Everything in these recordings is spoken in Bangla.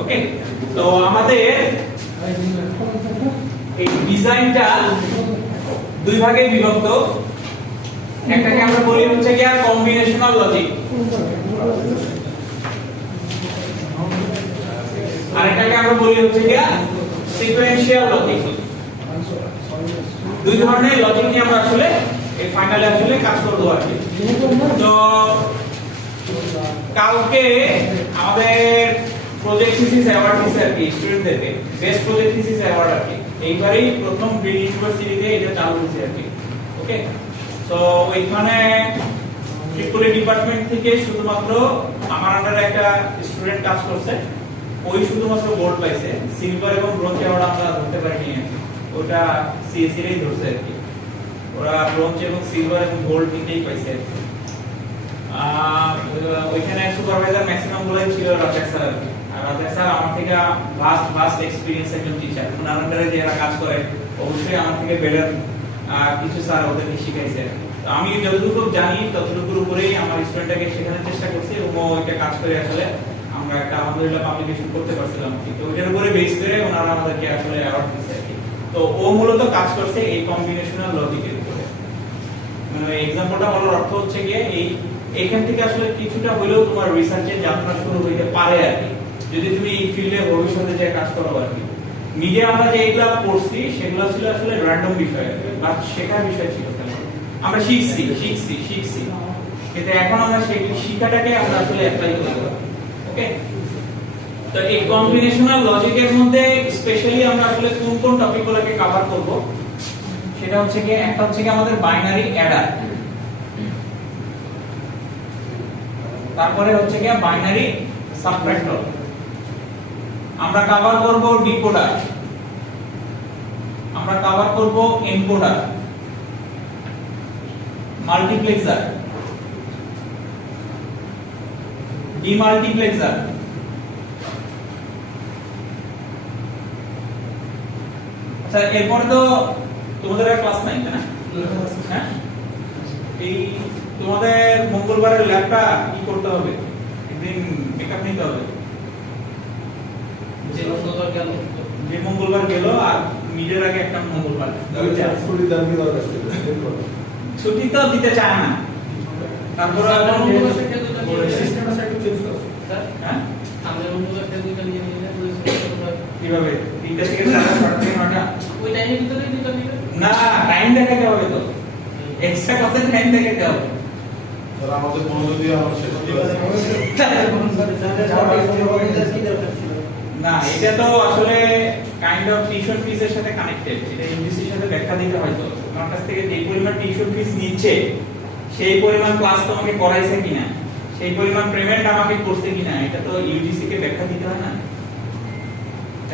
ওকে, তো আমাদের এই ডিজাইনটা দুই ভাগে বিভক্ত। একটাকে আমরা বলি হচ্ছে কি কম্বিনেশনাল লজিক, আর এটাকে আমরা বলি হচ্ছে কি সিকোয়েন্সিয়াল লজিক। দুই ধরনের লজিক নিয়ে আমরা আসলে এই ফাইনালে আসলে কাজ করব আর কি। তো কালকে আমাদের প্রজেক্ট থিসিস অ্যাওয়ার্ড দিছে আর কি স্টুডেন্টদেরকে, বেস্ট প্রজেক্ট থিসিস অ্যাওয়ার্ড আর কি। এইবারই প্রথম গ্রিন ইউনিভার্সিটিতে এটা চালু হয়েছে আর কি। ওকে, তো ওইখানে ট্রিপলি ডিপার্টমেন্ট থেকে শুধুমাত্র আমার আন্ডারে একটা স্টুডেন্ট কাজ করছে, ওই শুধুমাত্র গোল্ড পাইছে। সিলভার এবং ব্রোঞ্জ অ্যাওয়ার্ড আমরা ধরতে পারিনি আর কি, ওটা সিএসসি রেই ধরছে আর কি। ওরা ব্রোঞ্জ এবং সিলভার এবং গোল্ড তিনটেই পাইছে আর কি। ওইখানে সুপারভাইজার ম্যাক্সিমাম গুলাই ছিল রাজাক স্যার আর কি। আর রাজাক স্যার আমার থেকে ভাস্ট এক্সপেরিয়েন্স একজন টিচার, ওনার আন্ডারে যারা কাজ করে অবশ্যই আমার থেকে বেটার কিছু স্যার ওদেরকে শিখাইছে। তো আমি যতটুকু জানি ততটুকুর উপরেই আমার স্টুডেন্টটাকে শেখানোর চেষ্টা করছি এবং ওইটা কাজ করে আসলে আমরা একটা আলহামদুলিল্লাহ পাবলিকেশন করতে পারছিলাম। তো ওইটার উপরে বেস করে ওনারা আমাদেরকে আসলে অ্যাওয়ার্ড দিয়েছে আর কি। তো ও মূলত কাজ করছে এই কম্বিনেশনাল লজিকের উপরে। মানে এক্সাম্পলটা বলার অর্থ হচ্ছে গিয়ে এইখান থেকে আসলে কিছুটা হলেও তোমার রিসার্চের যাত্রা শুরু হইতে পারে আর কি, যদি তুমি এই ফিল্ডে ভবিষ্যতে যে কাজ করো আর কি। মিডিয়া আমরা যে এগুলা পড়ছি সেগুলো ছিল আসলে র্যান্ডম বিষয়, বাট শেখার বিষয় ছিল। আমরা শিখছি কিন্তু এখন আমরা সেই শিক্ষাটাকে আমরা আসলে অ্যাপ্লাই করব। ওকে, তো এই কম্বিনেশনাল লজিকের মধ্যে স্পেশালি আমরা আসলে কোন কোন টপিকগুলোকে কভার করব সেটা হচ্ছে কি, একটা হচ্ছে কি আমাদের বাইনারি অ্যাডার, তারপরে হচ্ছে কি বাইনারি সাবট্রাক্টর, আমরা কভার করব ডিকোডার, আমরা কভার করব এনকোডার, মাল্টিপ্লেক্সার, ডিমাল্টিপ্লেক্সার, আচ্ছা এরপরে তো তোমাদের আর ক্লাস নাই না? হ্যাঁ, এই তোমাদের মঙ্গলবারের ল্যাবটা কি করতে হবে, একদিন মেকআপ নিতে হবে। যে মঙ্গলবার গেল আর মিডের আগে একটা মঙ্গলবার ছুটি তো দিতে চায় না। তারপর কিভাবে 3টা থেকে 4টা থেকে 9টা ওই টাইমের ভিতরে না টাইম দেখাতে হবে, তো এক্সট্রা ক্লাসের টাইম দেখাতে হবে। তাহলে আমাদের মনোযোগ দিয়ে আমরা শেষ না, এটা তো আসলে কাইন্ড অফ টিউশন ফিস এর সাথে কানেক্টেড। এটা ইউজিসির সাথে ব্যাখ্যা দিতে হয়তো তোমার কাছ থেকে যে পরিমাণ টিউশন ফিস নিচ্ছে সেই পরিমাণ ক্লাস তোমাকে করাইছে কিনা, সেই পরিমাণ পেমেন্ট আমাকে করছে কিনা, এটা তো ইউজিসি কে ব্যাখ্যা দিতে হয় না।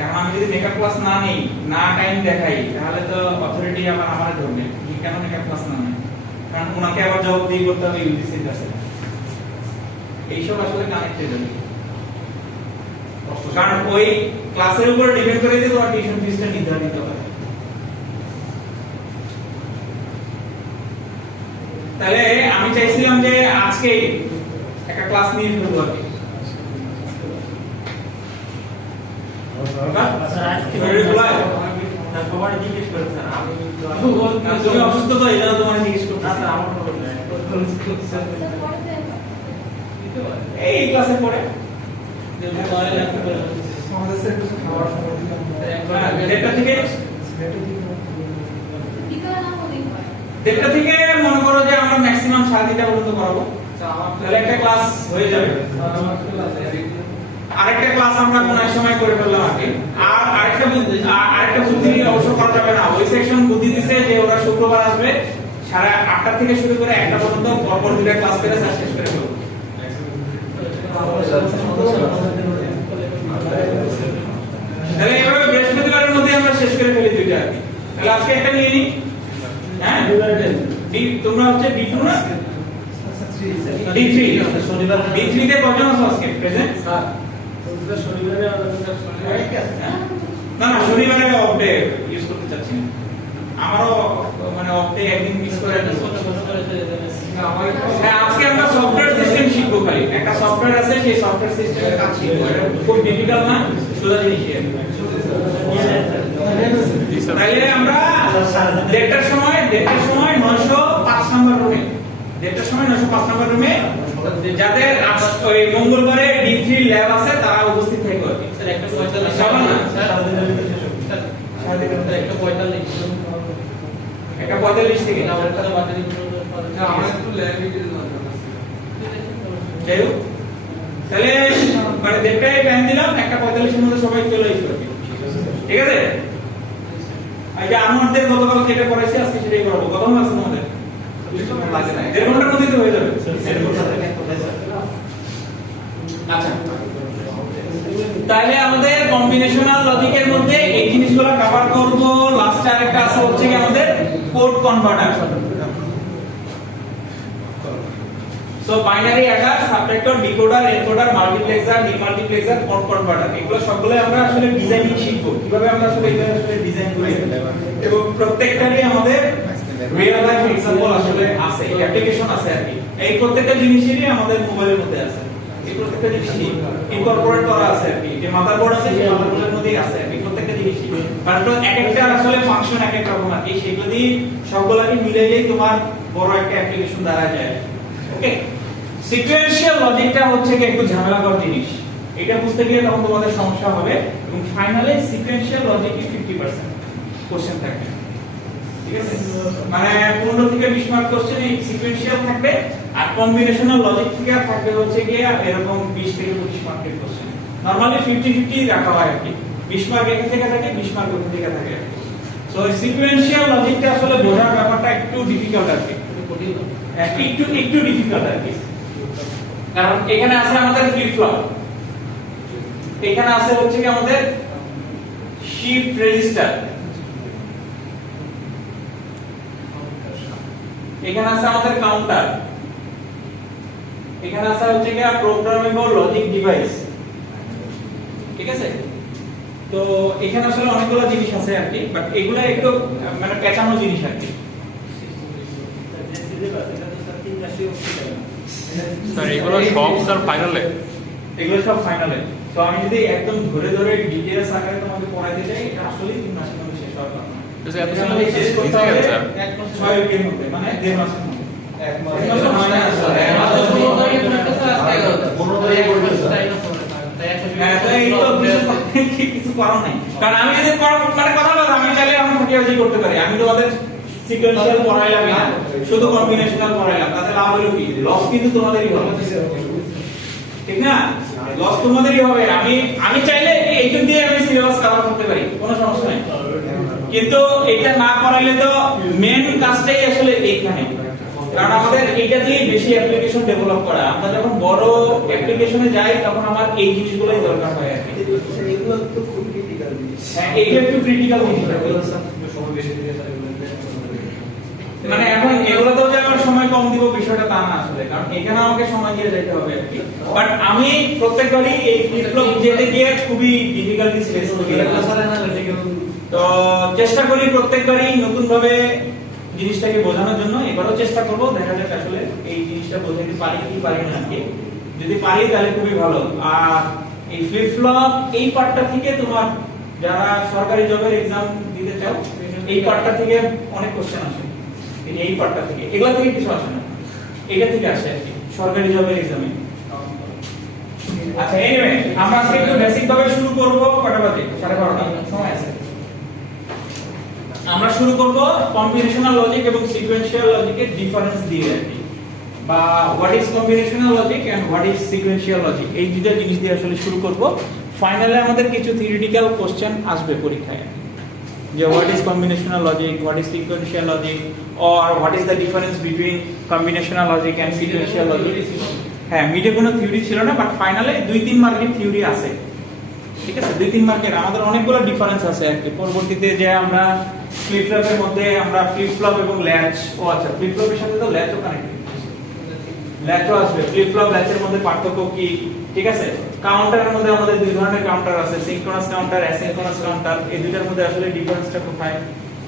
এখন আমি যদি মেকআপ ক্লাস না নেই, না টাইম দেখাই, তাহলে তো অথরিটি আবার আমার ধরবে কি কেন মেকআপ ক্লাস না নেই, কারণ ওনাকে আবার জবাব দিয়ে করতে হবে ইউজিসির কাছে। এইসব আসলে কানেক্টেড আছে, কারণ ওই ক্লাসের উপর ডিপেন্ড করে যে তোমার টিউশন ফিসটা নির্ধারিত হয়। তাহলে আমি চাইছিলাম যে আজকে একটা ক্লাস নিয়ে ফেলবো আর কি। তুমি অসুস্থ তো এই জন্য তোমার জিজ্ঞেস করতে এই ক্লাসে পড়ে দেড়টা থেকে মনে করো যে আমরা ম্যাক্সিমাম 3:30 পর্যন্ত করাবো, তাহলে একটা ক্লাস হয়ে যাবে। আরেকটা ক্লাস আমরা কোন এক সময় করে ফেললাম আর কি। আর আরেকটা বুদ্ধি অবশ্য করা যাবে না, ওই সেকশন বুদ্ধি দিছে যে ওরা শুক্রবার আসবে 8:30 থেকে শুরু করে 1টা পর্যন্ত পরপর 2টা ক্লাস করে শেষ করে ফেলবো। তাহলে এভাবে বৃহস্পতিবারের মধ্যে আমরা শেষ করে ফেলি 2টা আর কি। তাহলে আজকে একটা নিয়ে নিই। হ্যাঁ, তোমরা হচ্ছে B2 না D3? শনিবার D3 তে কজন আছে আজকে প্রেজেন্ট? স্যার শনিবারে না শনিবারে অফ ডে ইউজ করতে চাচ্ছি না, আমারও মানে অফ ডে একদিন মিস করে দেব। আজকে আমরা সফটওয়্যার সিস্টেম শিখবো খালি, একটা সফটওয়্যার আছে, সেই সফটওয়্যার সিস্টেমের কাজ শিখবো। এটা খুব ডিফিকাল্ট না, সোজা জিনিস। তাইলে আমরা দেড়টার সময় 905 নম্বর রুমে, দেড়টার সময় 905 নম্বর রুমে যাদের ওই মঙ্গলবারে D3 ল্যাব আছে তারা উপস্থিত থাকবে। স্যার একটা 45 সবার না? স্যার একটা 45 একটা 45 থেকে না ওটা তো বাতিল আমরা একটু ল্যাঙ্গুয়েজ দরকার আছে। যাই হোক, তাহলে মানে দেড়টায় টাইম দিলাম, একটা 45 এর মধ্যে সবাই চলে আসবে, ঠিক আছে? এই যে আমাদের গতকাল যেটা করেছি আজকে সেটাই করব। কত ঘন্টা আছে আমাদের? লাগে না। 1.5 ঘন্টার মধ্যেই তো হয়ে যাবে। আচ্ছা, তাহলে আমাদের কম্বিনেশনাল লজিকের মধ্যে এই জিনিসগুলো কভার করব। লাস্টে আরেকটা আছে হচ্ছে কি আমাদের code converter. So binary Eder, subtractor, decoder, encoder, multiplexer, demultiplexer, code converter, এগুলো সবগুলো আমরা আসলে ডিজাইনিং শিখব, কিভাবে আমরা আসলে এগুলো আসলে ডিজাইন করি, এবং প্রত্যেকটারই আমাদের রিয়েল লাইফ এক্সাম্পল আসলে আছে, অ্যাপ্লিকেশন আছে আর কি। এই প্রত্যেকটা জিনিসেরই আমাদের মোবাইলের মধ্যে আছে, এই প্রত্যেকটা জিনিসই ইনকর্পোরেট করা আছে আর কি। যে মাদারবোর্ড আছে সেই মাদারবোর্ডের মধ্যেই আছে আর কি প্রত্যেকটা জিনিসই, কারণ তো এক একটা আসলে ফাংশন এক এক রকম আর কি। সেগুলো দিয়ে সবগুলোকে মিলাইলেই তোমার বড় একটা অ্যাপ্লিকেশন দাঁড়া যায়। ওকে, সিকোয়েন্সিয়াল লজিকটা হচ্ছে কি একটু ঝামেলাকর জিনিস, এটা বুঝতে গেলে তখন তোমাদের সমস্যা হবে। এবং ফাইনালি সিকোয়েন্সিয়াল লজিকে 50% কোশ্চেন থাকবে, ঠিক আছে? মানে 15 থেকে 20 মার্ক কোশ্চেন এই সিকোয়েন্সিয়াল থাকবে, আর কম্বিনেশনাল লজিক থেকে থাকবে হচ্ছে কি এরকম 20 থেকে 25 মার্কের কোশ্চেন। নরমালি 50-50 রাখা হয় আর কি, 20 মার্ক এখান থেকে থাকে, 20 মার্ক ওখান থেকে থাকে। সো সিকোয়েন্সিয়াল লজিকটা আসলে বোঝার ব্যাপারটা একটু ডিফিকাল্ট আর কি, একটু ডিফিকাল্ট আর কি। কারণ এখানে আছে আমাদের ফ্লিপ ফ্লপ, এখানে আছে হচ্ছে কি আমাদের শিফট রেজিস্টার, এখানে আছে আমাদের কাউন্টার, এখানে আছে হচ্ছে কি প্রোগ্রামেবল লজিক ডিভাইস, ঠিক আছে? তো এখানে আসলে অনেকগুলো জিনিস আছে আর কি, বাট এগুলা একটু মানে পেঁচানো জিনিস আর কি। স্যার এগুলো সব স্যার ফাইনালে, এগুলো সব ফাইনালে। তো আমি যদি একদম ধরে ধরে ডিটেইলস আকারে তোমাকে পড়াইতে যাই, এটা আসলেই 3 মাসের মধ্যে শেষ হবে না। স্যার এত এটা সময় আমাদের শেষ করতে হবে স্যার 6 উইকের মধ্যে, মানে 1.5 মাসের মধ্যে। এক মাস। এক মাসও হয় না স্যার, এক মাস আমাদের হলো। 15 তারিখে পরীক্ষা স্যার, আজকে 11 তারিখ। 15 তারিখে পরীক্ষা স্যার। হ্যাঁ, তো এই তো কিছু করার নাই। কারণ আমি যদি মানে কথা বলতে আমি চাইলে আমি ফাটিয়াবাজি করতে পারি। আমি তোমাদের সিকোয়েন্সিয়াল পড়াইলাম না, শুধু কম্বিনেশনাল পড়াইলাম, তাতে লাভ হলো কি? লস কিন্তু তোমাদেরই হবে, ঠিক না? লস তোমাদেরই হবে। আমি চাইলে এইটুক দিয়ে আমি সিলেবাস কভার করতে পারি, কোনো সমস্যা নাই। কিন্তু এটা না করাইলে তো মেন কাজটাই আসলে এইখানে, কারণ আমাদের এইটা দিয়ে বেশি অ্যাপ্লিকেশন ডেভেলপ করা। আমরা যখন বড় অ্যাপ্লিকেশনে যাই তখন আমার এই জিনিসগুলোই দরকার হয় আর কি। এগুলো তো খুব ক্রিটিক্যাল জিনিস। হ্যাঁ, এইটা একটু ক্রিটিক্যাল জিনিস। সময় বেশি দিয়ে স্যার এগুলো মানে এখন এগুলোতেও যে আমার সময় কম দিব বিষয়টা তা না আসলে, কারণ এখানে আমাকে সময় দিয়ে যেতে হবে আর কি। বাট আমি প্রত্যেকবারই এই ফ্লিপ ফ্লপ যেতে গিয়ে খুবই ডিফিকাল্টিস ফেস করি, তো চেষ্টা করি প্রত্যেকবারই নতুন ভাবে জিনিসটাকে বোঝানোর জন্য। এবারও চেষ্টা করব, দেখা যাক আসলে এই জিনিসটা বোঝাতে পারি কি পারি না আর কি। যদি পারি তাহলে খুবই ভালো। আর এই ফ্লিপ ফ্লপ এই পার্টটা থেকে তোমার যারা সরকারি জবের এক্সাম দিতে চাও, এই পার্টটা থেকে অনেক কোশ্চেন আসে। এই পার্টটা থেকে, এগুলা থেকে কিছু আসে না, এটা থেকে আসে আর কি সরকারি জবের এক্সামে। আচ্ছা, এনিওয়ে আমরা আজকে একটু বেসিক ভাবে শুরু করব। কটা বাজে? 12:30 সময় আছে। আমরা শুরু করব কম্বিনেশনাল লজিক এবং সিকোয়েন্সিয়াল লজিকের ডিফারেন্স দিয়ে আর কি, বা what is combinational logic and what is sequential logic, এই দুটো জিনিস দিয়ে আসলে শুরু করব। ফাইনালে আমাদের কিছু থিওরিটিক্যাল কোশ্চেন আসবে পরীক্ষায়, যে what is combinational logic, what is sequential logic, or what is the difference between combinational logic and sequential logic. হ্যাঁ, মিডে কোনো থিওরি ছিল না, বাট ফাইনালে 2-3 মার্কের থিওরি আছে, ঠিক আছে? 2-3 মার্কের আমাদের অনেকগুলো ডিফারেন্স আছে আর কি। পরবর্তীতে যে আমরা ফ্লিপ ফ্লপের মধ্যে আমরা ফ্লিপ ফ্লপ এবং ল্যাচ, ও আচ্ছা ফ্লিপ ফ্লপের সাথে তো ল্যাচও কানেক্টেড, ল্যাচও আসবে। ফ্লিপ ফ্লপ ল্যাচের মধ্যে পার্থক্য কি, ঠিক আছে? কাউন্টারের মধ্যে আমাদের দুই ধরনের কাউন্টার আছে, সিনক্রোনাস কাউন্টার, অ্যাসিনক্রোনাস কাউন্টার। এই দুইটার মধ্যে আসলে ডিফারেন্সটা কোথায়,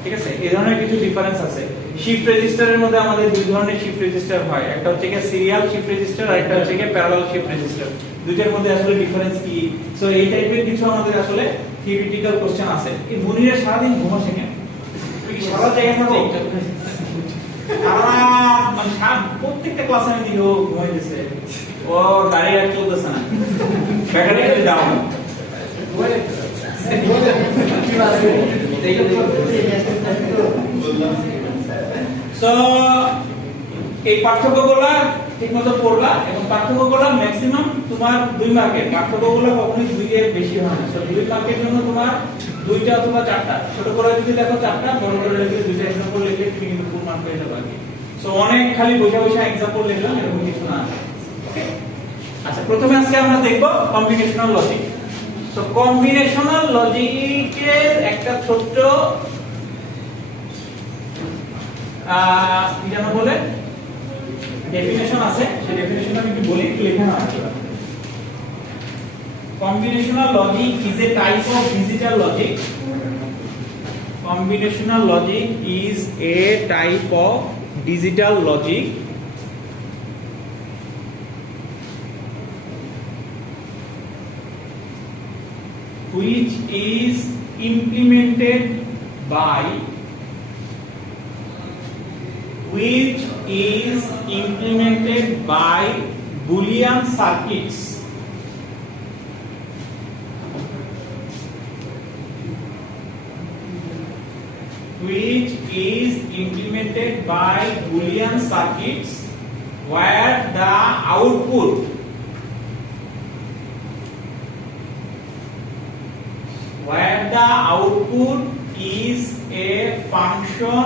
ঠিক আছে, এই ধরনের কিছু ডিফারেন্স আছে। শিফট রেজিস্টারের মধ্যে আমাদের দুই ধরনের শিফট রেজিস্টার হয়, একটা হচ্ছে কি সিরিয়াল শিফট রেজিস্টার আর একটা হচ্ছে কি প্যারালাল শিফট রেজিস্টার। দুইটার মধ্যে আসলে ডিফারেন্স কি, সো এই টাইপের কিছু আমাদের আসলে থিওরিটিক্যাল কোশ্চেন আছে। এই মুনিরের সারা দিন ঘুমাচ্ছে কেন? তুই কি সারা জায়গায় থাকো? মানে প্রত্যেকটা ক্লাসে আমি দেখি ও ঘুমাইতেছে, ও গাড়ি আর চলতেছে না, ব্যাটারি খালি ডাউন। সো এই পাঠ্যক্রমগুলো ঠিকমতো পড়লা এবং পাঠ্যক্রমগুলো ম্যাক্সিমাম তোমার 2 মার্কের, পাঠ্যক্রমগুলো কখনোই 2 এর বেশি হয় না। সো 2 মার্কের জন্য তোমার 2টা অথবা 4টা, ছোট করে যদি দেখো 4টা, বড় করে লিখলে 2টা এক্সাম্পল লিখলে তুমি কিন্তু ফুল মার্ক পেয়ে যাবে। সো অনেক খালি বসে বসে এক্সাম্পল লিখলাম এরকম কিছু না। ওকে, আচ্ছা প্রথমে আজকে আমরা দেখব কম্বিনেশনাল লজিক। সো কম্বিনেশনাল লজিকের একটা ছোট্ট কি যেন বলে ডেফিনেশন আছে, সেই ডেফিনেশন আমি একটু বলি, একটু লিখে নাও। Combinational logic is a type of digital logic. Combinational logic is a type of digital logic which is implemented by Boolean circuits which is implemented by Boolean circuits where the output is a function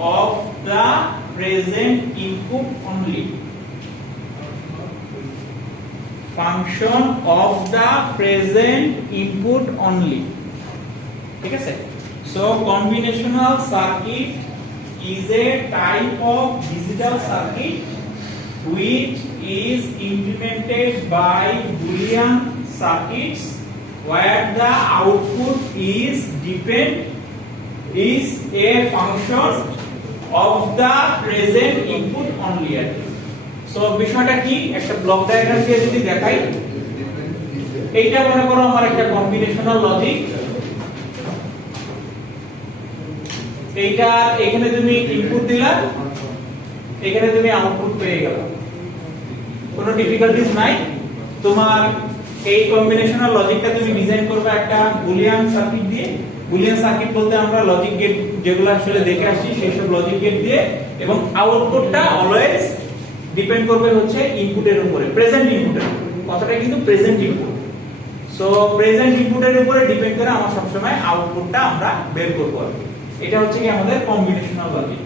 of the present input only. Function of the present input only. ঠিক আছে, so combinational circuit is a type of digital circuit which is implemented by Boolean circuits where the output is a function of the present input only. So বিষয়টা কি, একটা ব্লক ডায়াগ্রাম দিয়ে যদি দেখাই, এইটা মনে করো আমার একটা কম্বিনেশনাল লজিক। এইটা এখানে তুমি ইনপুট দিলা, এখানে তুমি আউটপুট পেয়ে গেল, কোনো ডিফিকাল্টিজ নাই। তোমার এই কম্বিনেশনাল লজিকটা তুমি ডিজাইন করবে একটা বুলিয়ান সার্কিট দিয়ে। বুলিয়ান সার্কিট বলতে আমরা লজিক গেট যেগুলো আসলে দেখে আসছি সেই সব লজিক গেট দিয়ে, এবং আউটপুটটা অলওয়েজ ডিপেন্ড করবে হচ্ছে ইনপুটের উপরে, প্রেজেন্ট ইনপুটের। কথাটা কিন্তু প্রেজেন্ট ইনপুট। সো প্রেজেন্ট ইনপুটের উপরে ডিপেন্ড করে আমরা সবসময় আউটপুটটা আমরা বের করব। এটা হচ্ছে কি আমাদের কম্বিনেশনাল লজিক।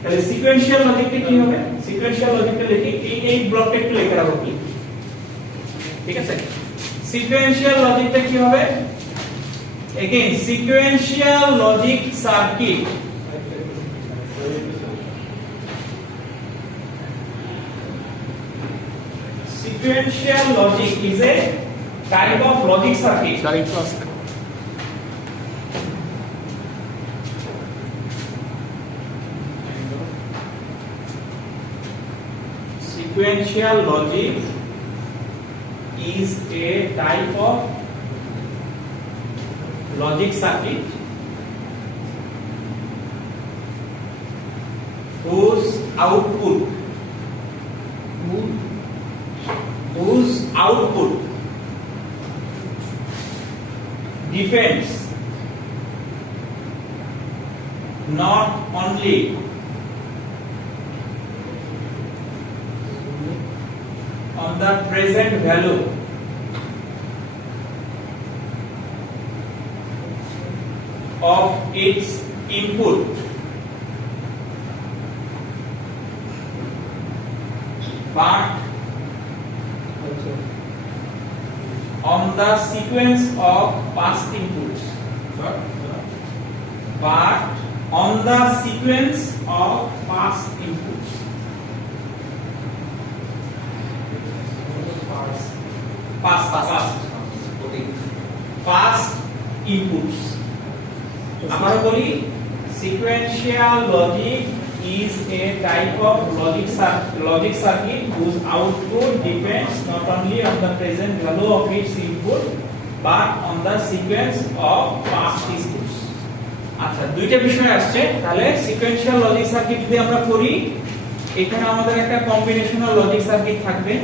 তাহলে সিকোয়েন্সিয়াল লজিকটা কি হবে? সিকোয়েন্সিয়াল লজিকটা লিখি, এই ব্লকটা একটু লিখে রাখো প্লিজ। ঠিক আছে, সিকোয়েন্সিয়াল লজিকটা কি হবে? Again sequential logic circuit sequential logic is a type of logic circuit sequential logic is a type of logic circuit whose output depends not only on the present value of its input but on the sequence of past inputs, but on the sequence of past inputs. Inputs. আমরা বলি sequential logic is a type of logic circuit whose output depends not only on the present value of its input but on the sequence of past inputs। আচ্ছা, দুইটা বিষয় আসছে। তাহলে সিকোয়েন্সিয়াল লজিক সার্কিট যদি আমরা করি, এখানে আমাদের একটা কম্বিনেশনাল লজিক সার্কিট থাকবে।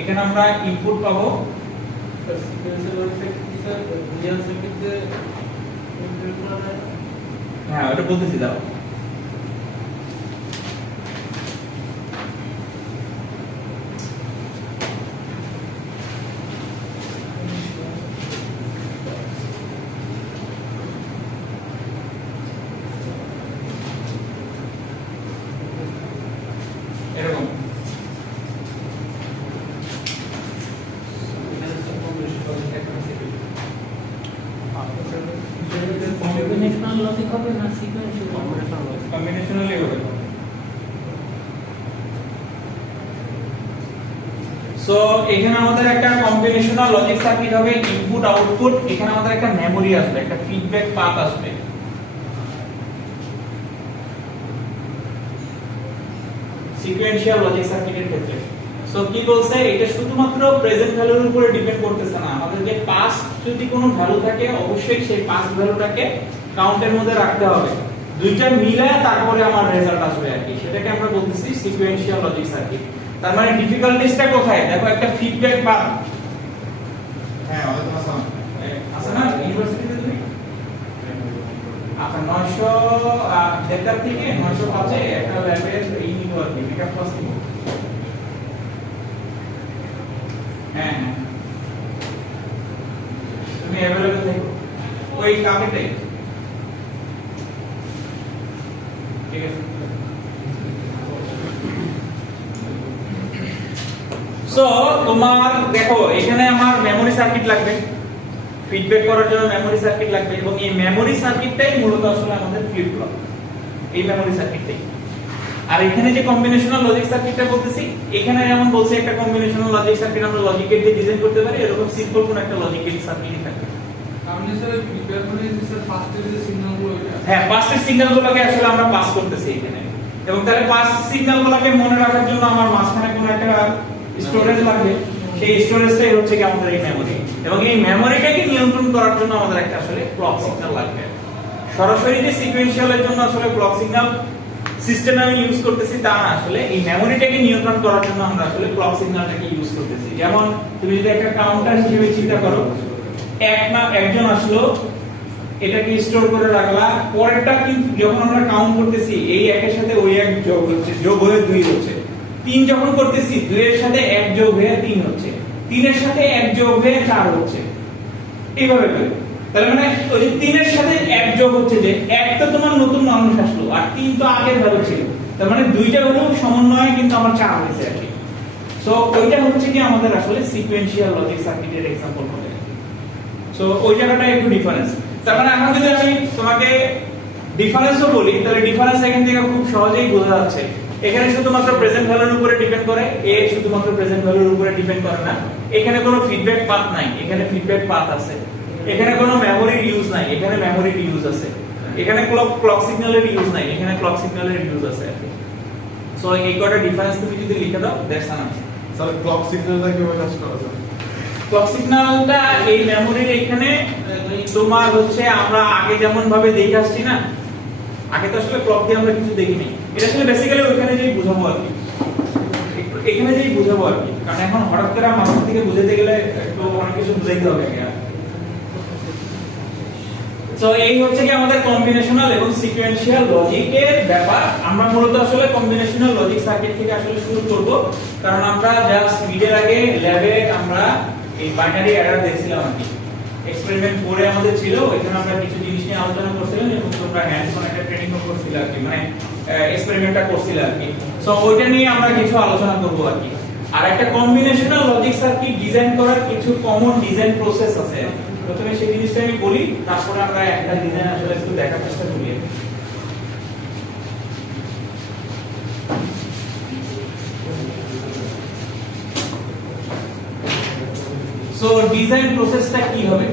এখানে আমরা ইনপুট পাবো, হ্যাঁ ওটা বলতেছি, দাও এরকম। কম্বিনেশনাল লজিক হবে না সিকোয়েন্সিয়াল? কম্বিনেশনালি হবে। সো এখানে আমাদের একটা কম্বিনেশনাল লজিক সার্কিট হবে, ইনপুট আউটপুট, এখানে আমাদের একটা মেমরি আসবে, একটা ফিডব্যাক পাথ আসবে। সিকোয়েন্সিয়াল লজিক সার্কিটের ক্ষেত্রে সো কি বলছে, এটা শুধুমাত্র প্রেজেন্ট ভ্যালুর উপরে ডিপেন্ড করতেছে না, আমাদের যে পাস্ট যদি কোনো ভ্যালু থাকে অবশ্যই সেই পাস্ট ভ্যালুটাকে কাউন্টের মধ্যে রাখতে হবে, দুইটা মিলায় তারপরে আমার রেজাল্ট আসবে আর কি, সেটাকে আমরা বলতেছি সিকোয়েন্সিয়াল লজিক সার্কিট। তার মানে ডিফিকাল্টিসটা কোথায় দেখো, একটা ফিডব্যাক পাথ। হ্যাঁ ওয়ালাইকুম আসসালাম, আছে না ইউনিভার্সিটিতে তুমি? আপনার 900 দেড়টার থেকে 905 এ একটা ল্যাবের এই নিব আর কি, মেকআপ ক্লাস নিব। হ্যাঁ হ্যাঁ তুমি अवेलेबल থাকো ওই কাপেতে, ঠিক আছে? সো তোমার দেখো এখানে আমার মেমরি সার্কিট লাগবে, ফিডব্যাক করার জন্য মেমরি সার্কিট লাগবে, এবং এই মেমরি সার্কিটটাই মূলত আসলে আমাদের ফ্লিপ ফ্লপ, এই মেমরি সার্কিটটাই। আর এখানে যে কম্বিনেশনাল লজিক সার্কিটটা বলতেছি, এখানে যেমন বলছে একটা কম্বিনেশনাল লজিক সার্কিট আমরা লজিক গেট দিয়ে ডিজাইন করতে পারি, এরকম সিম্পল কোন একটা লজিক গেট সার্কিট থাকবে। আপনি স্যার ফিডব্যাক মানে স্যার ফার্স্টের যে সিগন্যালগুলো এটা, হ্যাঁ পাঁচটা সিগন্যালগুলোকে আসলে আমরা পাস করতেছি এখানে, এবং তাহলে পাঁচ সিগন্যালগুলোকে মনে রাখার জন্য আমার মাঝখানে কোন একটা স্টোরেজ লাগবে, সেই স্টোরেজটাই হচ্ছে কি আমাদের এই মেমরি, এবং এই মেমরিটাকে নিয়ন্ত্রণ করার জন্য আমাদের একটা আসলে ক্লক সিগন্যাল লাগবে। সরাসরি যে সিকোয়েন্সিয়ালের জন্য আসলে ক্লক সিগন্যাল সিস্টেম আমি ইউজ করতেছি তা না, আসলে এই মেমরিটাকে নিয়ন্ত্রণ করার জন্য আমরা আসলে ক্লক সিগন্যালটাকে ইউজ করতেছি। যেমন তুমি যদি একটা কাউন্টার হিসেবে চিন্তা করো, একজন আসলো, এটাকে স্টোর করে রাখলা, পরেরটা কিন্তু যখন আমরা কাউন্ট করতেছি এই একের সাথে ওই এক যোগ হচ্ছে, যোগ হয়ে 2 হচ্ছে, 3 যখন করতেছি 2 এর সাথে 1 যোগ হয়ে 3 হচ্ছে, 3 এর সাথে 1 যোগ হয়ে 4 হচ্ছে, এইভাবে করে। তাহলে মানে ওই যে 3 এর সাথে 1 যোগ হচ্ছে, যে 1 তো তোমার নতুন মানুষ আসলো আর 3 তো আগের ভ্যালু ছিল, তার মানে দুইটা হলো সমন্বয়ে কিন্তু আমার 4 হয়েছে আর কি। সো ওইটা হচ্ছে কি আমাদের আসলে সিকোয়েন্সিয়াল লজিক সার্কিটের एग्जांपल হবে। সো ওই জায়গাটা একটু ডিফারেন্স। তার মানে এখন যদি আমি তোমাকে ডিফারেন্সও বলি, তাহলে ডিফারেন্স এখান থেকে খুব সহজেই বোঝা যাচ্ছে। এখানে শুধুমাত্র প্রেজেন্ট ভ্যালুর উপরে ডিপেন্ড করে, এ শুধুমাত্র প্রেজেন্ট ভ্যালুর উপরে ডিপেন্ড করে না, এখানে কোনো ফিডব্যাক পাথ নাই, এখানে ফিডব্যাক পাথ আছে, এখানে কোনো মেমরির ইউজ নাই, এখানে মেমরির ইউজ আছে, এখানে ক্লক সিগন্যালের ইউজ নাই, এখানে ক্লক সিগন্যালের ইউজ আছে। সো এই কয়টা ডিফারেন্স তুমি যদি লিখে দাও, that's an answer. Sir clock সিগন্যালটা কিভাবে কাজ করা যায়? ক্লক সিগন্যালটা এই মেমরির এখানে তোমার হচ্ছে আমরা আগে যেমন ভাবে দেখে আসছি না, আগে তো আসলে ক্লক দিয়ে আমরা কিছু দেখিনি, এটা আসলে বেসিক্যালি ওখানে যেই বুঝাবো আর কি, এখানে যেই বুঝাবো আর কি, কারণ এখন হঠাৎ করে মাথা থেকে বুঝাতে গেলে একটু অনেক কিছু বুঝাইতে হবে আগে। সো এই হচ্ছে কি আমাদের কম্বিনেশনাল এবং সিকোয়েন্সিয়াল লজিকের ব্যাপার। আমরা মূলত আসলে কম্বিনেশনাল লজিক সার্কিট থেকে আসলে শুরু করব, কারণ আমরা জাস্ট মিডের আগে ল্যাবে আমরা এই বাইনারি অ্যাডার দেখছিলাম আর কি, এক্সপেরিমেন্ট 4 এ আমাদের ছিল, এখানে আমরা কিছু জিনিস নিয়ে আলোচনা করছিলাম এবং তোমরা হ্যান্ডস অন একটা ট্রেনিং করছিলা আর কি, মানে এক্সপেরিমেন্টটা করছিলা আর কি। সো ওইটা নিয়ে আমরা কিছু আলোচনা করব আর কি। আর একটা কম্বিনেশনাল লজিক সার্কিট ডিজাইন করার কিছু কমন ডিজাইন প্রসেস আছে, প্রথমে সেই জিনিসটা আমি বলি, তারপরে আমরা একটা ডিজাইন আসলে একটু দেখার চেষ্টা করি। সো ডিজাইন প্রসেসটা কি হবে?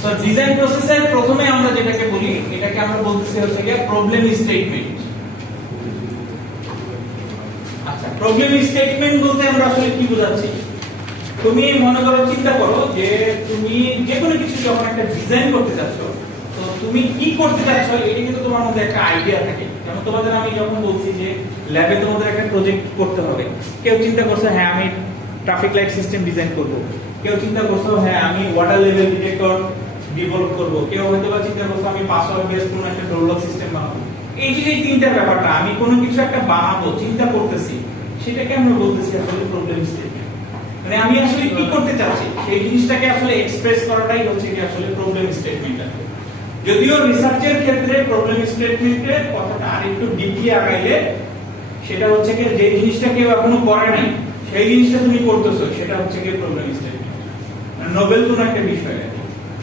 সো ডিজাইন প্রসেসের প্রথমে আমরা যেটাকে বলি এটাকে আমরা বলতেছি হচ্ছে কি প্রবলেম স্টেটমেন্ট। আচ্ছা, প্রবলেম স্টেটমেন্ট বলতে আমরা আসলে কি বোঝাচ্ছি? তুমি মনে করো, চিন্তা করো যে তুমি যে কোনো কিছু যখন একটা ডিজাইন করতে যাচ্ছ, তো তুমি কি করতে যাচ্ছ এটা কিন্তু তোমার মধ্যে একটা আইডিয়া থাকে। যেমন তোমাদের আমি যখন বলছি যে ল্যাবে তোমাদের একটা প্রজেক্ট করতে হবে, কেউ চিন্তা করছে হ্যাঁ আমি ট্রাফিক লাইট সিস্টেম ডিজাইন করব, কেউ চিন্তা করছো হ্যাঁ আমি ওয়াটার লেভেল ডিটেক্টর ডেভেলপ করব, কেউ হয়তো বা চিন্তা করছো আমি পাসওয়ার্ড বেস কোনো একটা ডোর লক সিস্টেম বানাবো। এই যে তিনটা ব্যাপারটা, আমি কোনো কিছু একটা বানাবো চিন্তা করতেছি, সেটাকে আমরা বলতেছি আসলে প্রবলেম স্টেটমেন্ট। মানে আমি আসলে কি করতে চাচ্ছি সেই জিনিসটাকে আসলে এক্সপ্রেস করাটাই হচ্ছে কি আসলে প্রবলেম স্টেটমেন্ট। যদিও রিসার্চের ক্ষেত্রে প্রবলেম স্টেটমেন্টের কথাটা আরেকটু ডিপলি আগাইলে সেটা হচ্ছে কি যে জিনিসটা কেউ এখনো করে নাই সেই জিনিসটা তুমি করতেছো, সেটা হচ্ছে কি প্রবলেম স্টেটমেন্ট। নোবেল কোনো একটা বিষয়,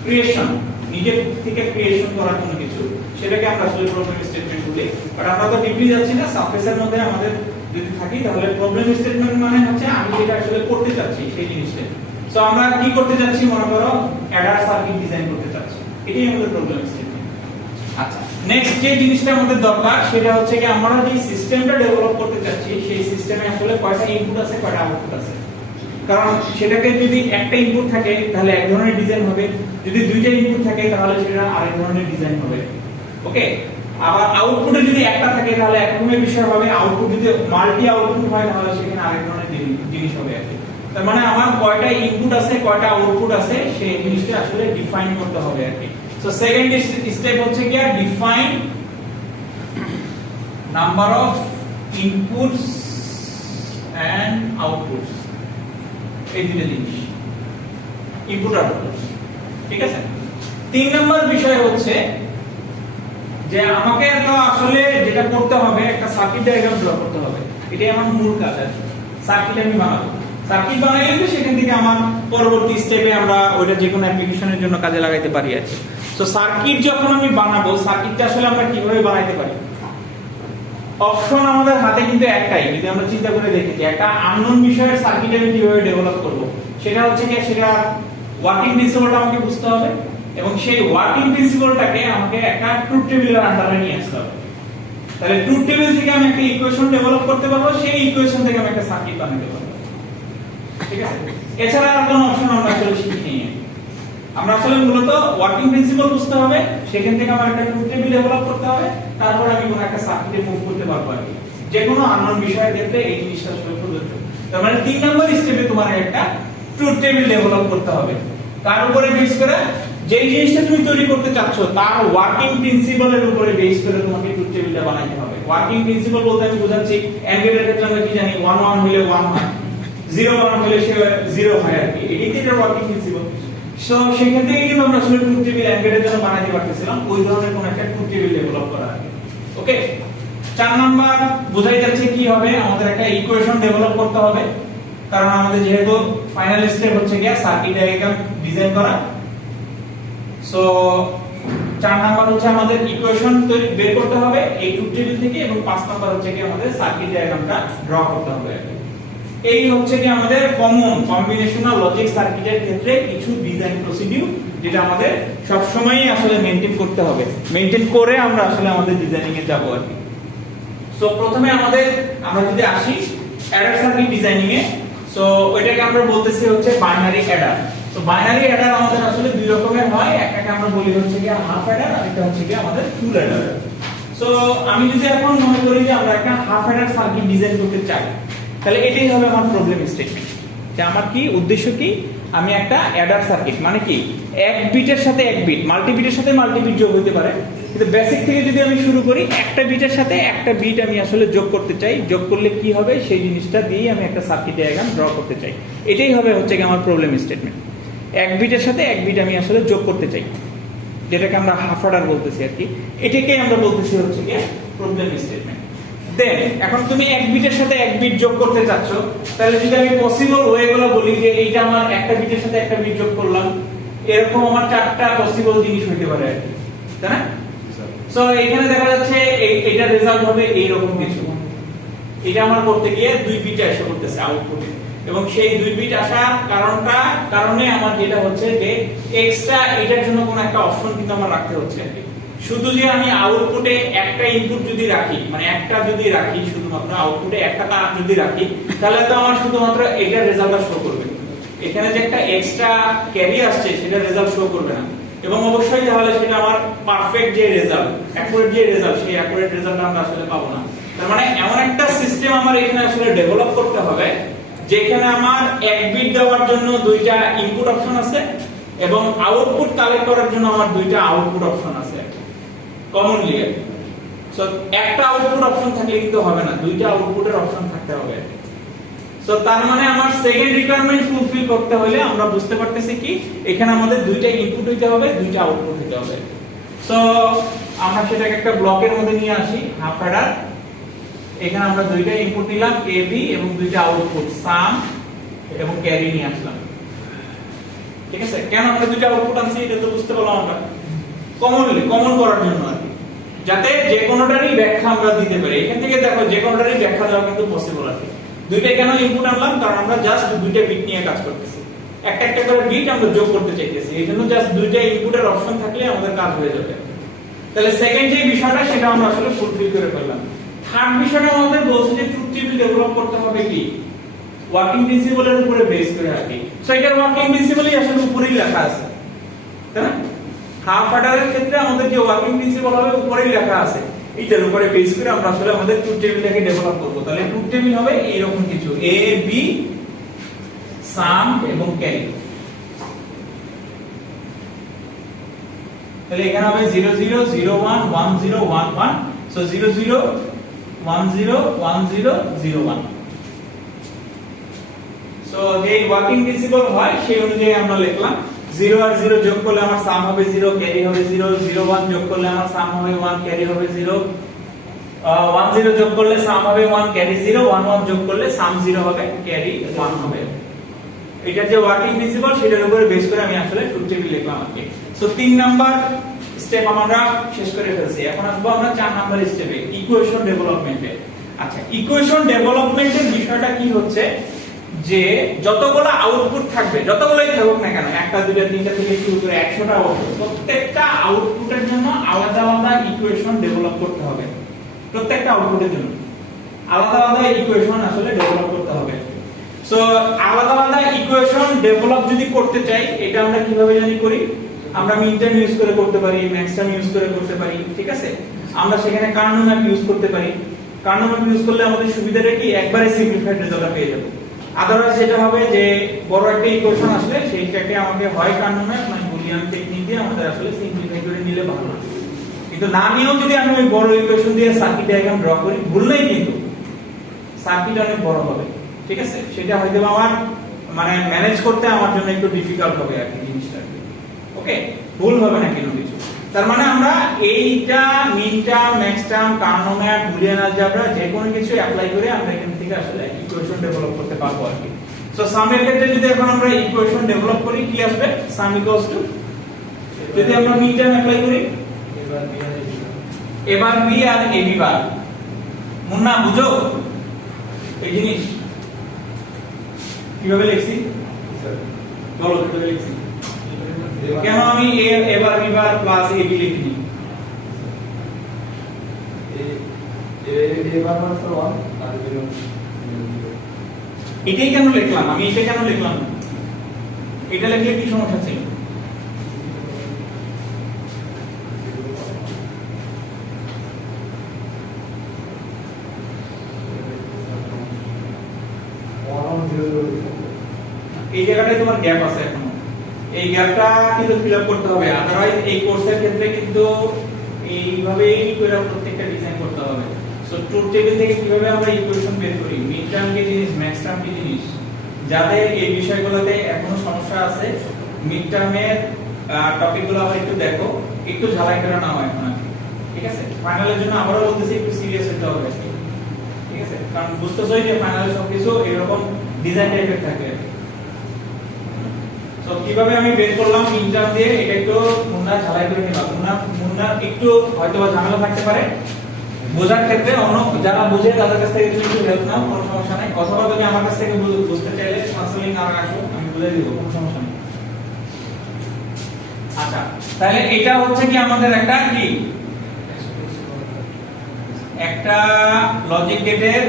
ক্রিয়েশন, নিজের থেকে ক্রিয়েশন করার কোনো কিছু, সেটাকে আমরা আসলে প্রবলেম স্টেটমেন্ট বলি। বাট আমরা তো ডিপলি যাচ্ছি না, সারফেসের মধ্যে আমাদের যদি থাকি তাহলে প্রবলেম স্টেটমেন্ট মানে হচ্ছে আমি যেটা আসলে করতে চাচ্ছি সেই জিনিসটা। সো আমরা কি করতে যাচ্ছি, মনে করো অ্যাডার সার্কিট ডিজাইন করতে চাচ্ছি, এটাই আমাদের প্রবলেম স্টেটমেন্ট। আচ্ছা, নেক্সট যে জিনিসটা আমাদের দরকার সেটা হচ্ছে কি আমরা যে সিস্টেমটা ডেভেলপ করতে চাচ্ছি সেই সিস্টেমে আসলে কয়টা ইনপুট আছে কয়টা আউটপুট আছে। কারণ সেটাকে যদি একটা ইনপুট থাকে তাহলে এক ধরনের ডিজাইন হবে, যদি দুইটা ইনপুট থাকে তাহলে সেটা আরেক ধরনের ডিজাইন হবে। ওকে, আবার আউটপুটে যদি একটা থাকে তাহলে এক রকমের বিষয় হবে, আউটপুট যদি মাল্টি আউটপুট হয় তাহলে সেখানে আরেক ধরনের জিনিস হবে আর কি। তার মানে আমার কয়টা ইনপুট আছে কয়টা আউটপুট আছে সেই জিনিসটা আসলে ডিফাইন করতে হবে আর কি। সো সেকেন্ড স্টেপ হচ্ছে কি define number of inputs and outputs, এই দুটো জিনিস ইনপুট আউটপুট। ঠিক আছে, 3 নম্বর বিষয় হচ্ছে যে আমাকে তো আসলে যেটা করতে হবে একটা সার্কিট ডায়াগ্রাম ড্র করতে হবে, এটাই আমার মূল কাজ আছে। সার্কিট আমি বানাবো, সার্কিট বানাইলে সেখান থেকে আমার পরবর্তী স্টেপে আমরা ওইটা যে কোনো অ্যাপ্লিকেশনের জন্য কাজে লাগাইতে পারি আর কি। সো সার্কিট যখন আমি বানাবো, সার্কিটটা আসলে আমরা কিভাবে বানাইতে পারি? অপশন আমাদের হাতে কিন্তু একটাই, যদি আমরা চিন্তা করে দেখি যে একটা আননোন বিষয়ের সার্কিট আমি কিভাবে ডেভেলপ করব, সেটা হচ্ছে কি সেটা ওয়ার্কিং প্রিন্সিপালটা আমাকে বুঝতে হবে এবং সেই ওয়ার্কিং প্রিন্সিপালটাকে আমাকে একটা ট্রুথ টেবিলের আন্ডারে নিয়ে আসতে হবে। তাহলে ট্রুথ টেবিল থেকে আমি একটা ইকুয়েশন ডেভেলপ করতে পারবো, সেই ইকুয়েশন থেকে আমি একটা সার্কিট বানাতে পারবো। ঠিক আছে, এছাড়া আর কোনো অপশন আমরা আসলে শিখিনি। আমরা আসলে মূলত ওয়ার্কিং প্রিন্সিপাল বুঝতে হবে, সেখান থেকে আমার একটা ট্রুথ টেবিল ডেভেলপ করতে হবে, তারপর আমি কোনো একটা সার্কিটে মুভ করতে পারবো আর কি। যে কোনো আননোন বিষয়ের ক্ষেত্রে এই জিনিসটা আসলে প্রযোজ্য। তার মানে 3 নম্বর স্টেপে তোমার একটা ট্রুথ টেবিল ডেভেলপ করতে হবে, তার উপরে বেস করে যে জিনিসটা তুমি তৈরি করতে চাচ্ছ তার ওয়ার্কিং প্রিন্সিপালের উপরে বেস করে তোমাকে ট্রুথ টেবিলটা বানাইতে হবে। ওয়ার্কিং প্রিন্সিপাল বলতে আমি বোঝাচ্ছি এমবেডেড ক্ষেত্রে আমরা কি জানি 1 1 হলে 1 হয়, 0 1 হলে 0 হয় আর কি, এটাই তো ওয়ার্কিং প্রিন্সিপাল। সো সেখান থেকে কিন্তু আমরা আসলে ট্রুথ টেবিল এমবেডের জন্য বানাইতে পারতেছিলাম, ওই ধরনের কোন একটা ট্রুথ টেবিল ডেভেলপ করা আর কি। ওকে, 4 নাম্বার বোঝাই যাচ্ছে কি হবে, আমাদের একটা ইকুয়েশন ডেভেলপ করতে হবে, কারণ আমাদের যেহেতু ফাইনাল স্টেপ হচ্ছে কি সার্কিট ডায়াগ্রাম ডিজাইন করা। সো 4 নাম্বার হচ্ছে আমাদের ইকুয়েশন তৈরি বের করতে হবে এই ট্রুথ টেবিল থেকে, এবং 5 নাম্বার হচ্ছে কি আমাদের সার্কিট ডায়াগ্রামটা ড্র করতে হবে। এই হচ্ছে কি আমাদের কমন কম্বিনেশনাল লজিক সার্কিটের ক্ষেত্রে কিছু ডিজাইন প্রসিডিউর, যেটা আমাদের সব সময়ই আসলে মেইনটেইন করতে হবে, মেইনটেইন করে আমরা আসলে আমাদের ডিজাইনিং এ যাব আর কি। সো প্রথমে আমরা যদি আসি অ্যাডার সার্কিট ডিজাইনিং এ, সো ওইটাকে আমরা বলতেছি হচ্ছে binary Eder. So binary Eder আমাদের আসলে দুই রকমের হয়, একটাকে আমরা বলি হচ্ছে কি হাফ অ্যাডার, আর একটা হচ্ছে কি আমাদের ফুল অ্যাডার। সো আমি যদি এখন মনে করি যে আমরা একটা হাফ অ্যাডার সার্কিট ডিজাইন করতে চাই, তাহলে এটাই হবে আমার প্রবলেম স্টেটমেন্ট। যে আমার কি উদ্দেশ্য, কি আমি একটা অ্যাডার সার্কিট মানে কি এক বিটের সাথে এক বিট, মাল্টি বিটের সাথে মাল্টি বিট যোগ হতে পারে, কিন্তু বেসিক থেকে যদি আমি শুরু করি একটা বিটের সাথে একটা বিট আমি আসলে যোগ করতে চাই, যোগ করলে কি হবে সেই জিনিসটা দিয়ে আমি একটা সার্কিট ডায়াগ্রাম ড্র করতে চাই, এটাই হবে হচ্ছে কি আমার প্রবলেম স্টেটমেন্ট। এক বিটের সাথে এক বিট আমি আসলে যোগ করতে চাই, যেটাকে আমরা হাফ অর্ডার বলতেছি আর কি, এটাকে আমরা বলতেছি হচ্ছে কি প্রবলেম স্টেটমেন্ট। দেন এখন তুমি এক বিটের সাথে এক বিট যোগ করতে চাচ্ছ, তাহলে যদি আমি পসিবল ওয়েগুলো বলি যে এইটা আমার একটা বিটের সাথে একটা বিট যোগ করলাম, এরকম আমার 4টা পসিবল জিনিস হতে পারে আর কি, তাই না? সো এখানে দেখা যাচ্ছে এইটা রেজাল্ট হবে এইরকম কিছু। এটা আমার করতে গিয়ে 2 বিট এসে করতেছে আউটপুটে, এবং সেই 2 বিট আসার কারণে আমার যেটা হচ্ছে যে এক্সট্রা এটার জন্য কোনো একটা অপশন কিন্তু আমার রাখতে হচ্ছে। শুধু যে আমি আউটপুটে একটা ইনপুট যদি রাখি, মানে একটা যদি রাখি, শুধুমাত্র আউটপুটে একটা তার যদি রাখি, তাহলে তো আমার শুধুমাত্র এটার রেজাল্টটা শো করবে। এখানে যে একটা এক্সট্রা ক্যারি আসছে সেটা রেজাল্ট শো করবে না, এবং অবশ্যই তাহলে সেটা আমার পারফেক্ট যে রেজাল্ট, অ্যাকুরেট যে রেজাল্ট, সেই অ্যাকুরেট রেজাল্ট আমরা আসলে পাবো না। তার মানে এমন একটা সিস্টেম আমার এখানে আসলে ডেভেলপ করতে হবে যেখানে আমার এক বিট দেওয়ার জন্য 2টা ইনপুট অপশন আছে, এবং আউটপুট কালেক্ট করার জন্য আমার 2টা আউটপুট অপশন আছে কমনলি। সো একটা আউটপুট অপশন থাকলে কিন্তু হবে না, 2টা আউটপুটের অপশন থাকতে হবে। সো তার মানে আমার সেকেন্ড রিকোয়ারমেন্ট ফুলফিল করতে হলে আমরা বুঝতে পারতেছি কি এখানে আমাদের 2টা ইনপুট হইতে হবে, 2টা আউটপুট হইতে হবে। সো আমরা সেটাকে একটা ব্লকের মধ্যে নিয়ে আসি, হাফ অ্যাডার। এখানে আমরা 2টা ইনপুট নিলাম a b, এবং 2টা আউটপুট সাম এবং ক্যারি নিয়ে আসলাম। ঠিক আছে, কেন আমরা 2টা আউটপুট আনছি এটা তো বুঝতে পারলাম আমরা। কমন করার জন্য আর কি, যাতে যে কোনোটারই ব্যাখ্যা আমরা দিতে পারি। এখান থেকে দেখো যে কোনোটারই ব্যাখ্যা দেওয়া কিন্তু পসিবল আছে। 2টা কেন ইনপুট আনলাম, কারণ আমরা জাস্ট 2টা বিট নিয়ে কাজ করতেছি, একটা করে বিট আমরা যোগ করতে চাইতেছি, এইজন্য জাস্ট 2টা ইনপুটের অপশন থাকলে আমাদের কাজ হয়ে যাবে। তাহলে সেকেন্ড যে বিষয়টা সেটা আমরা আসলে ফুলফিল করে ফেললাম। থার্ড বিষয়টা আমাদের বলছে যে ট্রুথ টেবিল ডেভেলপ করতে হবে কি ওয়ার্কিং প্রিন্সিপলের উপরে বেস করে আর কি। সো এটার ওয়ার্কিং প্রিন্সিপলই আসলে উপরেই লেখা আছে, তাই না? হাফ অ্যাডারের ক্ষেত্রে আমাদের যে ওয়ার্কিং প্রিন্সিপল হবে উপরেই লেখা আছে, এইটার উপরে বেস করে আমরা আসলে আমাদের ট্রুথ টেবিলটাকে ডেভেলপ করব। তাহলে ট্রুথ টেবিল হবে এইরকম কিছু, a b সাম এবং ক্যারি। তাহলে এখানে হবে 0 0 0 1 1 0 1 1। সো 0 0 1 0 1 0 0 1। সো যে ওয়ার্কিং প্রিন্সিপল হয় সেই অনুযায়ী আমরা লিখলাম। 0 আর 0 যোগ করলে আমার সাম হবে 0, ক্যারি হবে 0। 0 1 যোগ করলে আমার সাম হবে 1, ক্যারি হবে 0। 1 0 যোগ করলে সাম হবে 1, ক্যারি 0। 1 1 যোগ করলে সাম 0 হবে, ক্যারি 1 হবে। এটা যে ওয়ার্কিং প্রিন্সিপল সেটার উপরে বেস করে আমি আসলে ট্রুথ টেবিল লিখলাম আর কি। সো 3 নাম্বার স্টেপ আমরা শেষ করে ফেলছি। এখন আসবো আমরা 4 নাম্বার স্টেপে, ইকুয়েশন ডেভেলপমেন্টে। আচ্ছা, ইকুয়েশন ডেভেলপমেন্টের বিষয়টা কি হচ্ছে যে যতগুলো আউটপুট থাকবে, যতগুলোই থাকুক না কেন, 1টা 2টা 3টা থেকে শুরু করে 100টা আউটপুট, প্রত্যেকটা আউটপুটের জন্য আলাদা আলাদা ইকুয়েশন ডেভেলপ করতে হবে। প্রত্যেকটা আউটপুটের জন্য আলাদা আলাদা ইকুয়েশন আসলে ডেভেলপ করতে হবে। সো আলাদা আলাদা ইকুয়েশন ডেভেলপ যদি করতে চাই, এটা আমরা কিভাবে জানি করি? আমরা মিনটার্ম ইউজ করে করতে পারি, ম্যাক্সটার্ম ইউজ করে করতে পারি, ঠিক আছে? আমরা সেখানে কার্নো ম্যাপ ইউজ করতে পারি। কার্নো ম্যাপ ইউজ করলে আমাদের সুবিধাটা কি, একবারে সিম্পলিফাইড রেজাল্ট পেয়ে যাব। আদারওয়াইজ যেটা হবে যে বড় একটা ইকুয়েশন আসলে সেইটাকে আমাকে হয় কার্নো ম্যাপ মানে বুলিয়ান টেকনিক দিয়ে আমাদের আসলে সিম্পলিফাই করে নিলে ভালো হয়। কিন্তু না নিয়েও যদি আমি ওই বড় ইকুয়েশন দিয়ে সার্কিট ডায়াগ্রাম ড্র করি, ভুল নেই, কিন্তু সার্কিট অনেক বড় হবে, ঠিক আছে? সেটা হয়তো আমার মানে ম্যানেজ করতে আমার জন্য একটু ডিফিকাল্ট হবে আর কি জিনিসটা। ওকে, ভুল হবে না কোনো কিছু। তার মানে আমরা এইটা min term, max term, Karnaugh map, Boolean algebra যে কোনো কিছু অ্যাপ্লাই করে আমরা এখান থেকে আসলে ইকুয়েশন ডেভেলপ করতে পারবো আর কি। সো সামের ক্ষেত্রে যদি এখন আমরা ইকুয়েশন ডেভেলপ করি, কি আসবে? সাম ইকুয়ালস টু, যদি আমরা মিন টার্ম অ্যাপ্লাই করি, এবার বি আর এবি বার। মুন্না বুঝো এই জিনিস কিভাবে লিখছি? বলো কিভাবে লিখছি? কেন আমি a এবার b বার প্লাস ab লিখিনি? এটাই কেন লিখলাম আমি? এটা কেন লিখলাম? এটা লিখলে কি সমস্যা ছিল? এই জায়গাটায় তোমার গ্যাপ আছে এখনো, এই গ্যাপটা কিন্তু ফিল আপ করতে হবে। আদারওয়াইজ এই কোর্সের ক্ষেত্রে কিন্তু এইভাবেই করে প্রত্যেকটা ডিজাইন করতে হবে। সো ট্রুথ টেবিল থেকে কিভাবে আমরা ইকুয়েশন বের করি, মিড টার্ম কি জিনিস, ম্যাক্স টার্ম কি জিনিস, যাদের এই বিষয়গুলোতে এখনো সমস্যা আছে, মিড টার্মের টপিকগুলো আবার একটু দেখো, একটু ঝালাই করে নাও এখন, ঠিক আছে? ফাইনালের জন্য আবারও বলতেছি একটু সিরিয়াস হতে হবে, ঠিক আছে? কারণ বুঝতেছই যে ফাইনালে সবকিছু এরকম ডিজাইন টাইপের থাকে। তো কিভাবে আমি বের করলাম ইন্টার দিয়ে, এটা একটু মুন্না ঝালাই করে নিবা। মুন্না একটু হয়তো ঝামেলা থাকতে পারে, বোঝার ক্ষেত্রে অন্য যারা বুঝে তাদের কাছ থেকে তুমি একটু হেল্প নাও, কোনো সমস্যা নাই, অথবা তুমি আমার কাছ থেকে বুঝতে চাইলে কাউন্সেলিং আর আসো, আমি বুঝিয়ে দিব, কোনো সমস্যা নেই। আচ্ছা, তাহলে এটা হচ্ছে কি আমাদের একটা কি একটা লজিক গেটের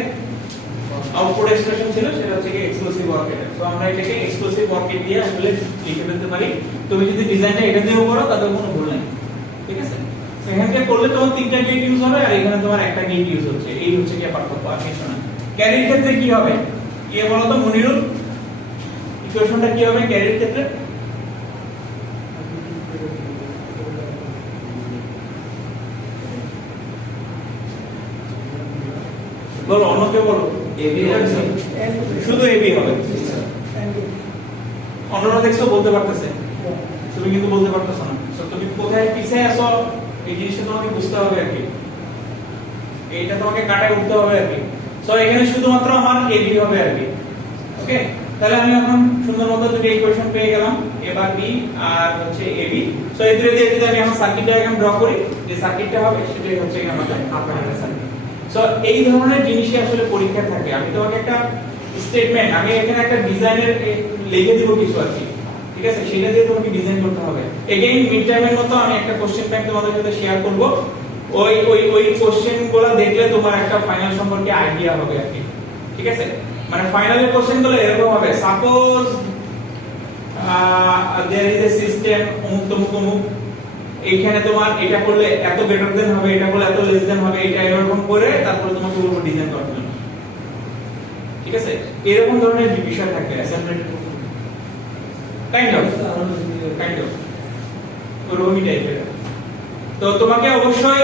আউটপুট এক্সপ্রেশন ছিল, সেটা হচ্ছে কি এক্সক্লুসিভ ওয়ার গেট। তো আমরা এটাকে এক্সক্লুসিভ ওয়ার গেট দিয়ে আসলে লিখে ফেলতে পারি। তুমি যদি ডিজাইনটা এটা দিয়েও করো তাতে কোনো ভুল নাই, ঠিক আছে? এখান থেকে করলে তোমার তিনটা গেট ইউজ হবে আর এখানে তোমার একটা গেট ইউজ হচ্ছে, এই হচ্ছে কি পার্থক্য, আর কিছু না। ক্যারির ক্ষেত্রে কি হবে কি বলো তো মনিরুল, ইকুয়েশনটা কি হবে ক্যারির ক্ষেত্রে? বলো, অন্য কেউ বলো। এবি শুধু এবি হবে, অন্যরা দেখছো বলতে পারতেছে, তুমি কিন্তু বলতে পারতেছ না। তো তুমি কোথায় পিছিয়ে আছো এই জিনিসটা তোমাকে বুঝতে হবে আর কি, এইটা তোমাকে কাটায় উঠতে হবে আর কি। সো এখানে শুধুমাত্র আমার এবি হবে আর কি। ওকে, তাহলে আমি এখন সুন্দর মতো দুটো ইকুয়েশন পেয়ে গেলাম, এ বা বি আর হচ্ছে এবি। সো এই দুটো দিয়ে যদি আমি এখন সার্কিট ডায়াগ্রাম ড্র করি, যে সার্কিটটা হবে সেটাই হচ্ছে কি আমাদের আপনার সার্কিট। সো এই ধরনের জিনিসই আসলে পরীক্ষা থাকে। আমি তোমাকে একটা স্টেটমেন্ট, আমি এখানে একটা ডিজাইনের লিখে দিব কিছু আর কি, ঠিক আছে? সেটা দিয়ে তোমাকে ডিজাইন করতে হবে। এগেইন মিড টার্মের মতো আমি একটা কোশ্চেন ব্যাংক তোমাদের সাথে শেয়ার করব, ওই কোশ্চেনগুলো দেখলে তোমার একটা ফাইনাল সম্পর্কে আইডিয়া হবে আর কি, ঠিক আছে? মানে ফাইনালের কোশ্চেনগুলো এরকম হবে, suppose there is a system অমুক তমুক অমুক, এইখানে তোমার এটা করলে এত বেটার দেন হবে, এটা করলে এত লেস দেন হবে, এটা এরকম করে তারপরে তোমাকে বলবো ডিজাইন করার জন্য, ঠিক আছে? এরকম ধরনের বিষয় থাকে অ্যাসাইনমেন্ট কাইন্ড অফ ওরকমই টাইপের। তো তোমাকে অবশ্যই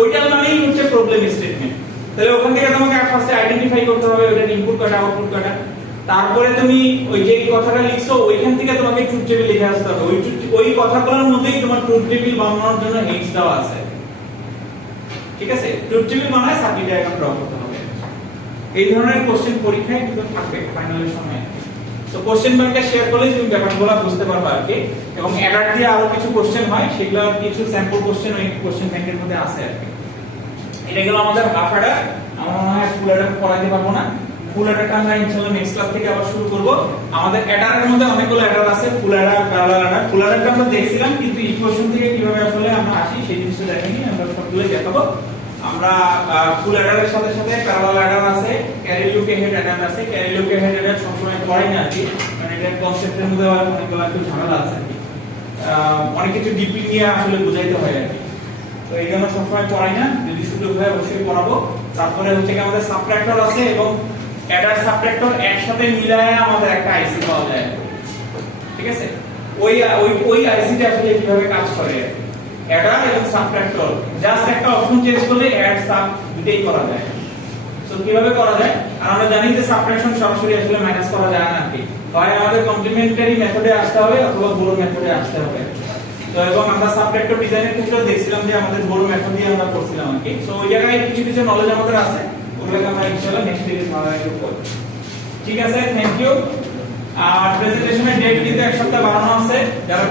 ওইটা মানেই হচ্ছে প্রবলেম স্টেটমেন্ট। তাহলে ওখান থেকে তোমাকে ফার্স্টে আইডেন্টিফাই করতে হবে ওইটা ইনপুট কয়টা আউটপুট কয়টা, তারপরে তুমি ওই যে কথাটা লিখছো ওইখান থেকে তোমাকে ট্রুথ টেবিল লিখে আসতে হবে। ওই কথাগুলোর মধ্যেই তোমার ট্রুথ টেবিল বানানোর জন্য হিন্টস দেওয়া আছে, ঠিক আছে? ট্রুথ টেবিল বানায় সার্কিট ডায়াগ্রাম ড্র করতে হবে। এই ধরনের কোশ্চেন পরীক্ষায় কিন্তু থাকবে ফাইনালের সময়। তো কোশ্চেন ব্যাংকে শেয়ার করলে তুমি ব্যাপারগুলো বুঝতে পারবে আর কি। এবং অ্যাডার দিয়ে আরো কিছু কোশ্চেন হয়, সেগুলো কিছু স্যাম্পল কোশ্চেন ওই কোশ্চেন ব্যাংকের মধ্যে আছে আর কি। এটা গেল আমাদের হাফ অ্যাডার। আমরা মনে হয় ফুল অ্যাডার পড়াতে পারবো না, ফুল অ্যাডারটা আমরা ইনশাআল্লাহ নেক্সট ক্লাস থেকে আবার শুরু করব। আমাদের অ্যাডারের মধ্যে অনেকগুলো অ্যাডার আছে, ফুল অ্যাডার, প্যারালাল অ্যাডার। ফুল অ্যাডারটা আমরা দেখছিলাম, কিন্তু ইকুয়েশন থেকে কিভাবে আসলে আমরা আসি সেই জিনিসটা দেখাইনি, আমরা সবগুলোই দেখাবো। আমরা ফুল অ্যাডারের সাথে সাথে প্যারালাল অ্যাডার আছে, ক্যারি লুক হেড অ্যাডার আছে। ক্যারি লুক হেড অ্যাডার সবসময় পড়াই না আর কি, মানে এটা কনসেপ্টের মধ্যে অনেকগুলো একটু ঝামেলা আছে আর কি, অনেক কিছু ডিপলি নিয়ে আসলে বুঝাইতে হয় আর কি। তো এই জন্য সবসময় পড়াই না, যদি সুযোগ হয় অবশ্যই পড়াবো। তারপরে হচ্ছে কি আমাদের সাবট্রাক্টর আছে, এবং অ্যাডার সাবট্রাক্টর একসাথে মিলায় আমাদের একটা আইসি পাওয়া যায়, ঠিক আছে? ওই আইসিটা আসলে কিভাবে কাজ করে, অ্যাডার এবং সাবট্রাক্টর জাস্ট একটা অপশন চেঞ্জ করলে অ্যাড সাব দুটেই করা যায়। সো কিভাবে করা যায়? আর আমরা জানি যে সাবট্রাকশন সরাসরি আসলে মাইনাস করা যায় না আর কি, হয় আমাদের কমপ্লিমেন্টারি মেথডে আসতে হবে অথবা বোরো মেথডে আসতে হবে। তো এবং আমরা সাবট্রাক্টর ডিজাইনের ক্ষেত্রেও দেখছিলাম যে আমাদের বোরো মেথড দিয়ে আমরা করছিলাম আর কি। সো ওই জায়গায় কিছু কিছু নলেজ আমাদের আছে, ওগুলোকে আমরা ইনশাআল্লাহ নেক্সট সিরিজ ভালো করব। ঠিক আছে, থ্যাংক ইউ। আর প্রেজেন্টেশনের ডেট কিন্তু এক সপ্তাহ বাড়ানো আছে, যারা